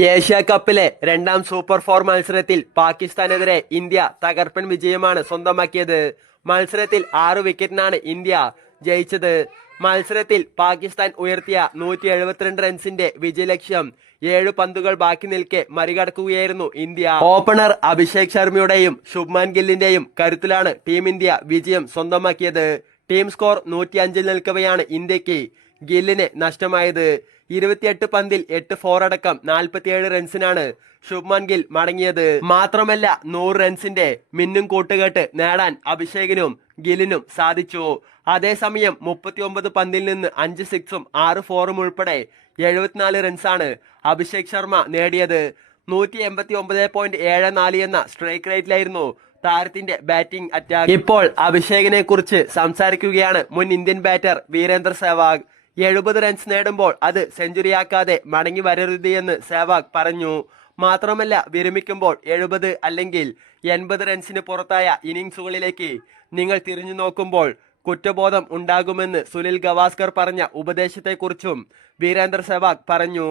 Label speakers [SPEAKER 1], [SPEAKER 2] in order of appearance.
[SPEAKER 1] Asia കപ്പിലെ രണ്ടാം super four മത്സരത്തിൽ പാകിസ്ഥാനെതിരെ India തകർപ്പൻ വിജയമാണ് സ്വന്തമാക്കിയത്. മത്സരത്തിൽ ആറ് വിക്കറ്റിനാണ് ഇന്ത്യ ജയിച്ചത്. മത്സരത്തിൽ പാകിസ്ഥാൻ ഉയർത്തിയ നൂറ്റി എഴുപത്തിരണ്ട് റൺസിന്റെ വിജയലക്ഷ്യം ഏഴ് പന്തുകൾ ബാക്കി നിൽക്കെ മറികടക്കുകയായിരുന്നു ഇന്ത്യ. ഓപ്പണർ അഭിഷേക് ശർമ്മയുടെയും ശുഭ്മാൻ ഗില്ലിന്റെയും കരുത്തിലാണ് ടീം ഇന്ത്യ വിജയം സ്വന്തമാക്കിയത്. ടീം സ്കോർ നൂറ്റി അഞ്ചിൽ നിൽക്കവെയാണ് ഇന്ത്യയ്ക്ക് ഗില്ലിന് നഷ്ടമായത്. ഇരുപത്തിയെട്ട് പന്തിൽ എട്ട് ഫോർ അടക്കം നാൽപ്പത്തിയേഴ് റൺസിനാണ് ശുഭ്മാൻ ഗിൽ മടങ്ങിയത്. മാത്രമല്ല നൂറ് റൺസിന്റെ മിന്നും കൂട്ടുകെട്ട് നേടാൻ അഭിഷേകിനും ഗില്ലിനും സാധിച്ചു. അതേസമയം മുപ്പത്തിയൊമ്പത് പന്തിൽ നിന്ന് അഞ്ച് സിക്സും ആറ് ഫോറും ഉൾപ്പെടെ എഴുപത്തിനാല് റൺസാണ് അഭിഷേക് ശർമ്മ നേടിയത്. നൂറ്റി എൺപത്തി ഒമ്പത് പോയിന്റ് ഏഴ് നാല് എന്ന സ്ട്രൈക്ക് റേറ്റിലായിരുന്നു താരത്തിന്റെ ബാറ്റിംഗ് അറ്റാക്ക് ഇപ്പോൾ അഭിഷേകിനെ കുറിച്ച് സംസാരിക്കുകയാണ് മുൻ ഇന്ത്യൻ ബാറ്റർ വീരേന്ദ്ര സെവാഗ്. എഴുപത് റൺസ് നേടുമ്പോൾ അത് സെഞ്ചുറിയാക്കാതെ മടങ്ങി വരരുത് എന്ന് സെവാഗ് പറഞ്ഞു. മാത്രമല്ല വിരമിക്കുമ്പോൾ എഴുപത് അല്ലെങ്കിൽ എൺപത് റൺസിന് പുറത്തായ ഇന്നിങ്സുകളിലേക്ക് നിങ്ങൾ തിരിഞ്ഞു നോക്കുമ്പോൾ കുറ്റബോധം ഉണ്ടാകുമെന്ന് സുനിൽ ഗവാസ്കർ പറഞ്ഞ ഉപദേശത്തെക്കുറിച്ചും വീരേന്ദ്ര സെവാഗ് പറഞ്ഞു.